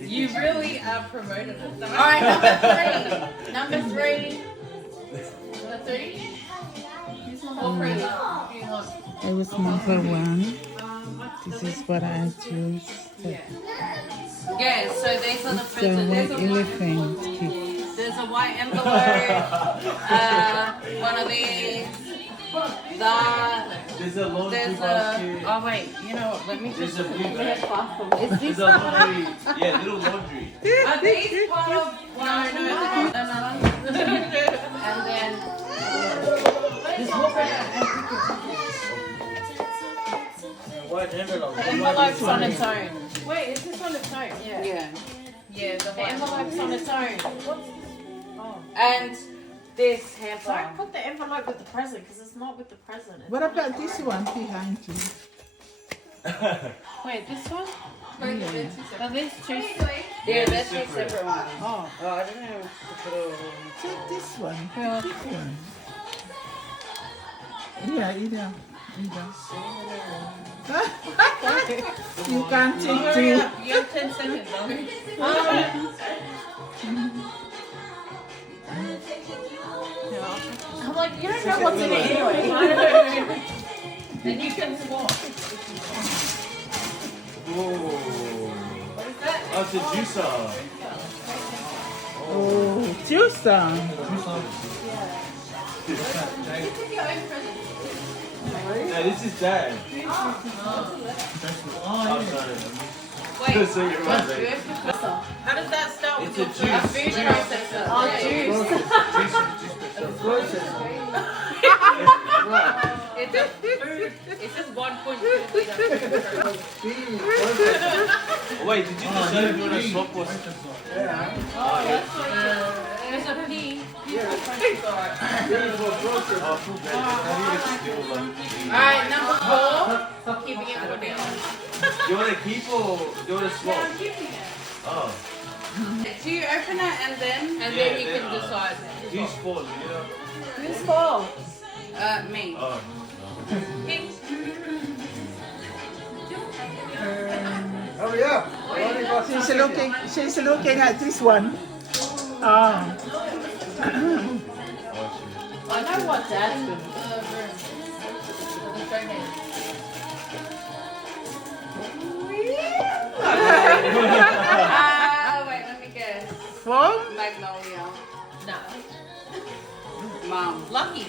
You really promoted it. Alright, number three. Number three? It was number one. This is what I chose. Yeah, so there's on the It's present. There's a elephant. There's a white envelope, one of these, that. There's a laundry There's basket. oh wait, you know what? Let me There's just. a blue bag. Is this There's a laundry. Yeah, little laundry. Are these part of? No, and then. White envelope. The envelope's on its own. Wait, is this on its own? Yeah. Yeah, the The envelope's on its own. And this hamper. Don't put the envelope with the present because it's not with the present. What about this one behind you? Wait, this one? Oh, there's two. Yeah, that's two separate ones. Oh. Oh, I don't know what to put it all in. Take this one. Yeah. Take this one. Yeah, Ida. You can't take two. You have 10 seconds, don't you? I'm like, you don't know what's in it anyway. Then you can swap. Whoa. What is that? Oh, it's a juicer. Oh, juicer. No, this is Dad. Oh, sorry. Wait, So you're right there. how does that start with It's a your juice. food processor? Oh, juice. It's a food. It's just 1.2 Oh, wait, did you just say you want to swap or something? There's a P. Alright, number 4. Keeping it for now. Do you want to keep or do you want to swap? I'm keeping it. Oh. Do you open it and then Yeah, you then, can decide? Who's for, you know? Who's for? Me. Oh. Hurry up! She's looking at this one. Oh. I know what Dad's doing. Wait, let me guess. Four? Magnolia. No. Mom. Lucky.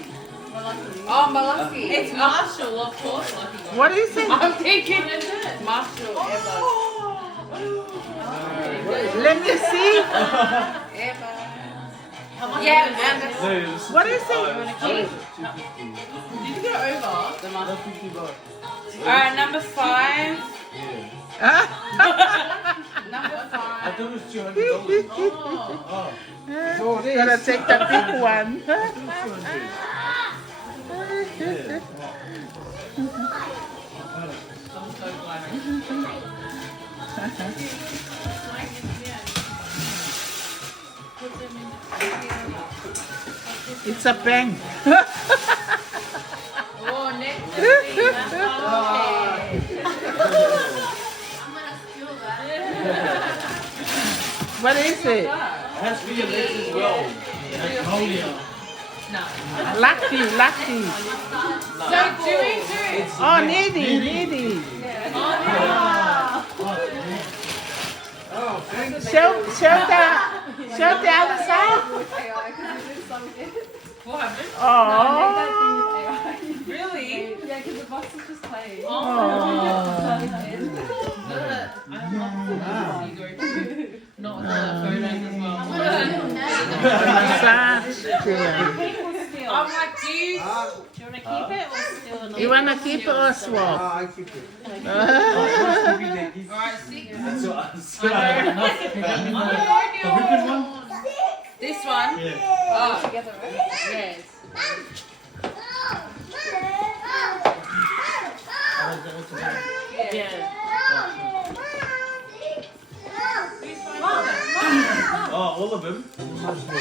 Oh, Malucky. It's Marshall, of course. Lucky. What is it? I'm thinking Marshall Eva. Let me see. Eva. Yeah, and What is it? Did you go over? the Marshall. Alright, number 5. Number 5. I thought it was $200. Oh. Gotta take the big one. It's a bank. Oh, next. What is it? It has to be your legs as well. No. Lucky. So do it. Oh, needy. Show the other side. What happened? Oh. Really? Yeah, because the box is just playing. Oh. Not with the photos as well. I'm like, do you? Do you want to keep it or still another? You wanna keep it or swap? I keep it. Alright, 6. This one? Oh, together, right? Yes. Yeah. Oh, all of them? All of them.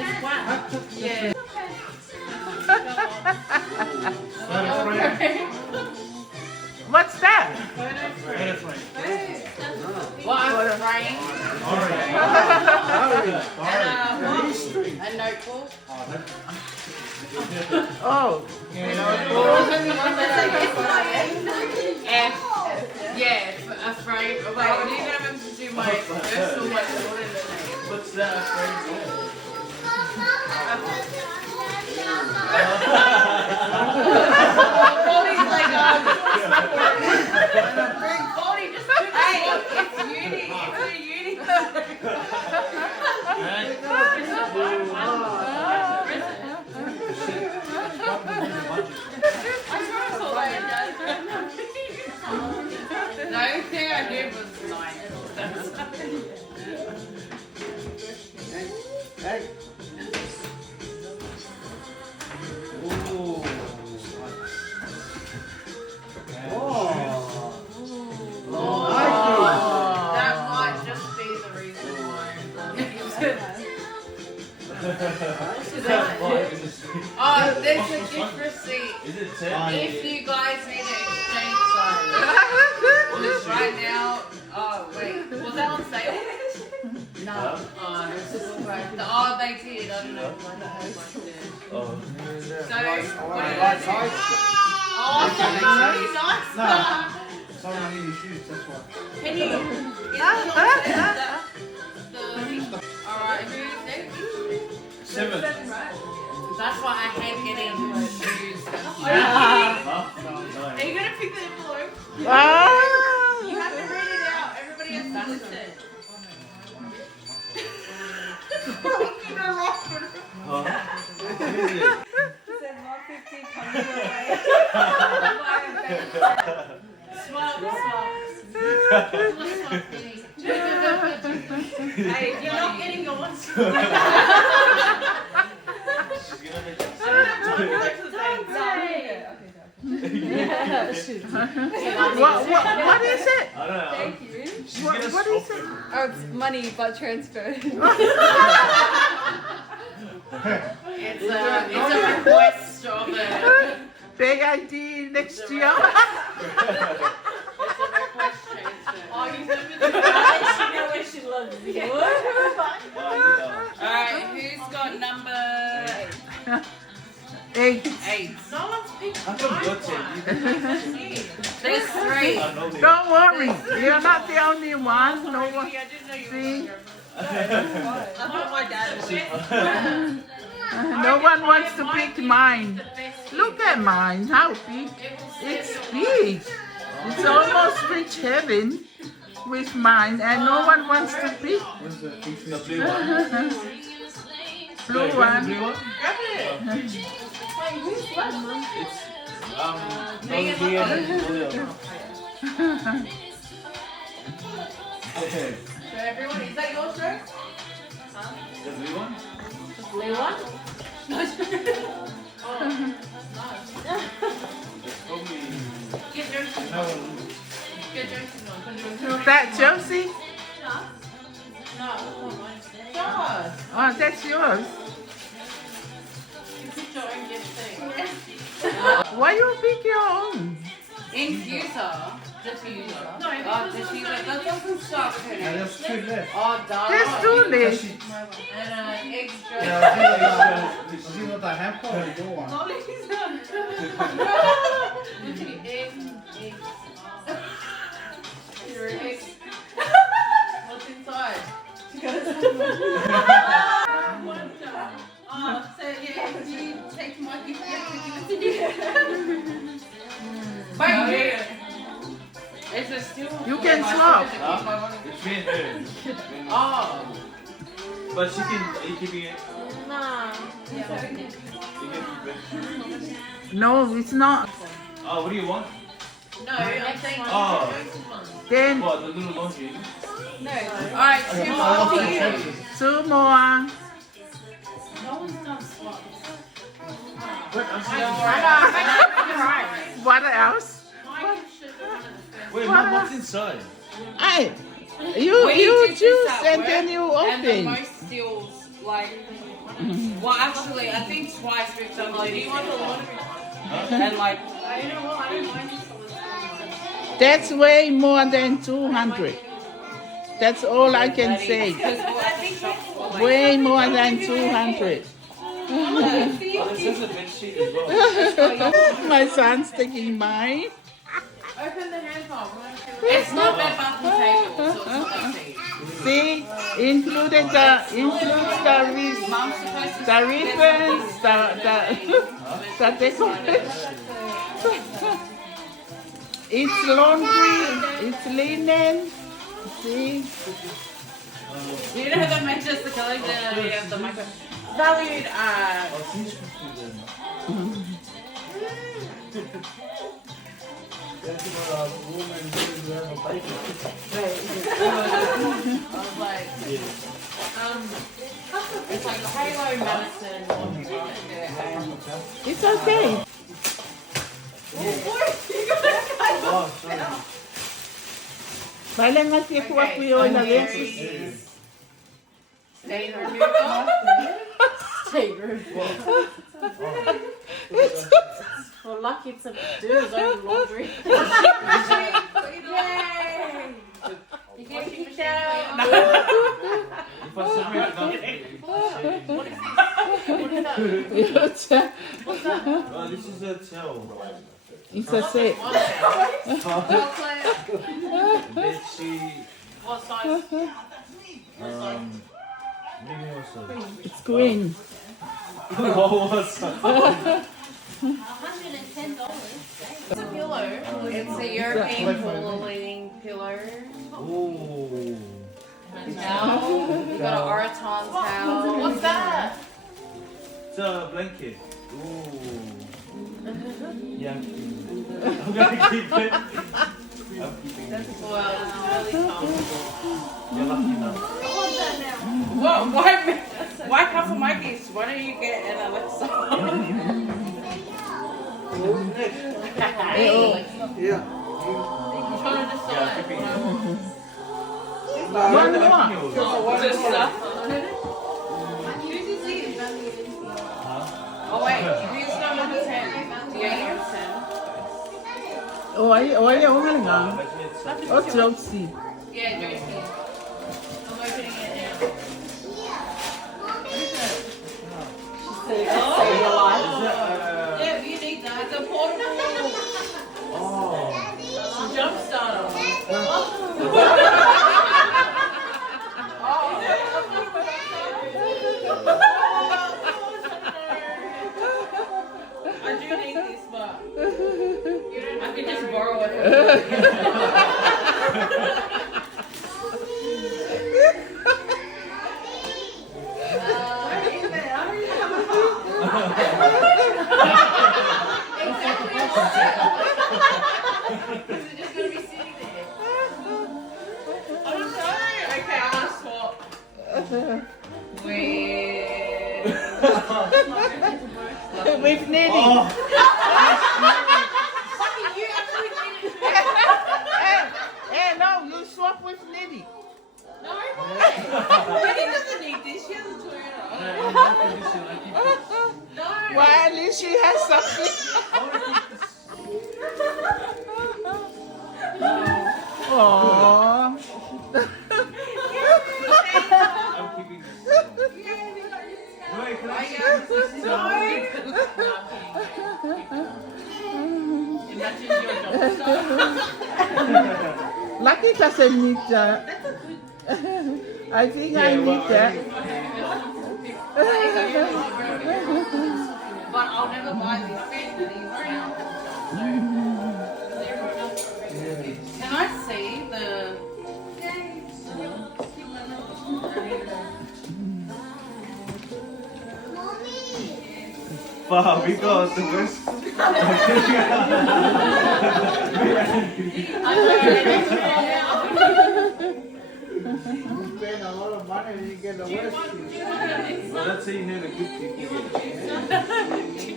It's one. Yeah. What's that? What a frame. A notebook. Oh. F. Yeah, a frame. Wait, I need them to do my personal one. What's that? Bonnie's like, Bonnie, just hey, it's uni. It's a uni. The only thing I did was 9. Hey. Ooh. That might just be the reason why. Oh, there's a gift receipt. Is it 10? If you guys need an exchange zone. Right now, oh wait, was that on sale? No. This is right. Oh, they did. I don't know why the hell did. Oh. So, what do you guys do? Oh, that's really nice. Someone need your shoes, that's why. Can you? Alright, who's next? 7. That's why I hate getting shoes. Huh? Are you gonna pick the envelope? Ah. You have to read it out. Everybody has to listen. Huh? What is it? Smile. Hey, you're not getting yours. She's gonna make What is it? I don't know. Thank you. She's What gonna is swap it? Oh, it's money but transferred. It's a request of a. Big ID next year. It's a request transfer. Oh, you said She loves you. Alright, who's got number 8. 8? No one's picked How come you're 10? There's 3. I know they Don't worry, you're not the only one. No one. I didn't know you See? were I thought my dad was No one wants to pick mine. Look at mine. How big? It's big. It's almost reach heaven with mine, and no one wants to pick. The blue one. Blue The one. blue one? It's Nosy and Julio. So everyone, is that yours, Joe? The blue one? Blue one? It's probably. Get Josie's No. one. Get Josie's one. Put Josie's That Josie? No, that's not mine. God. Oh, that's yours. You picked your own gift thing. Why you pick your own? Infuser. Diffuser. No, diffuser. That doesn't start Yeah, turning. there's 2 left. Oh, darn. There's 2 left. And extra. Yeah, I see what the hamper or the door one. What's inside? Oh, so yeah, if you take my gift, you have to give it to you. Wait, is it still? You can swap. It's me and her. Oh. But she can. Are you keeping it? Nah. You can keep it. No, it's not. Oh, what do you want? No, I'm saying. Oh. Then What, the little monkey? No. Alright, 2 more. 2 more. No one's done swaps. What else? Wait, Mom, what's inside? Hey, you choose and then you And the open. most steals, like, well, actually, I think twice we've done like, do you want the laundry? And like, I don't know what, I don't mind you That's way more than 200. That's all I can say. Way more than 200. My son's taking mine. Open the hand palm. It's not bed bath and table, so it's not that deep. See, includes the ribbons, the decoration. It's laundry, it's linen. See? You know that matches the colour? Then we have the micro. Valued it's like Halo Madison. It's okay. Vale nga siya kuha ko yun na rin. We're lucky to do his own laundry. Yay! You get kicked out. Oh, this is a towel. It's a set. Bed sheet. What size? Maybe also. It's green. What was that? $110. It's a pillow. It's a European pooling pillow. Ooh. Towel. We've got an Oraton towel. What's that? It's a blanket. Ooh. Yeah. I'm gonna keep it. I'm keeping it. Well, it's really comfortable. You're lucky now. What? Why come for my gifts? Why don't you get an Alexa? Yeah. I'm trying to decide. One more. Just stuff. Oh wait, who's number 10? Do you have 10? Oh, ayaw nga nga. Oh, Chelsea. Yeah, Josie. I'm opening it now. Yeah, you need that. It's a portable jump starter. I do need this, but I can just borrow it. Is it just gonna be sitting there? I don't know. Okay, I'm gonna swap. With knitting. Oh. You actually need it. Hey, no, you swap with knitting. No, Minnie doesn't need this. She has a Toyota. No. Well, at least she has something. Aww. I'm keeping this. Wait, can I see this? Imagine your job. Lucky doesn't need that. I think I need that. But I'll never buy these things for these now. Can I see the... Wow, we got the worst. Spend a lot of money and you get the worst. Well, let's say you had a good people.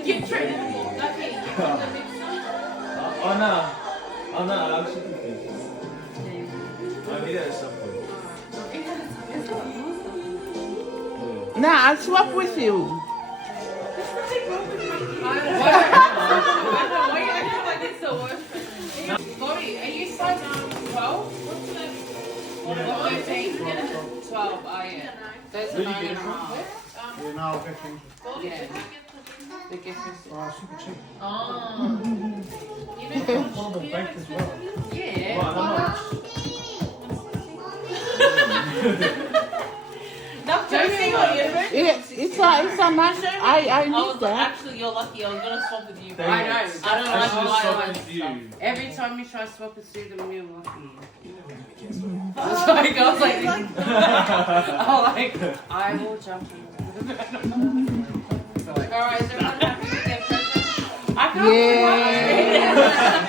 Get ready. Oh no. Oh no, I'll actually keep this. I need that at some point. Nah, I'll swap with you. Why are you acting like it's the worst? Bobby, are you 13, 12, oh yeah. Those are 9 and a half. Yeah, no, 15. Yeah. The gift is Oh, super cheap. Oh. Portable baked as well. Yeah. Right, how much? Josie, what you doing? It's a nice. I need that. Actually, you're lucky. I was gonna swap with you. I know. I don't I like should have my stopped own with you. Every time you try to swap a suit, I'm real lucky. It's like, I was like, I will jump in. Alright, is everyone happy with their presents? I can't Yeah.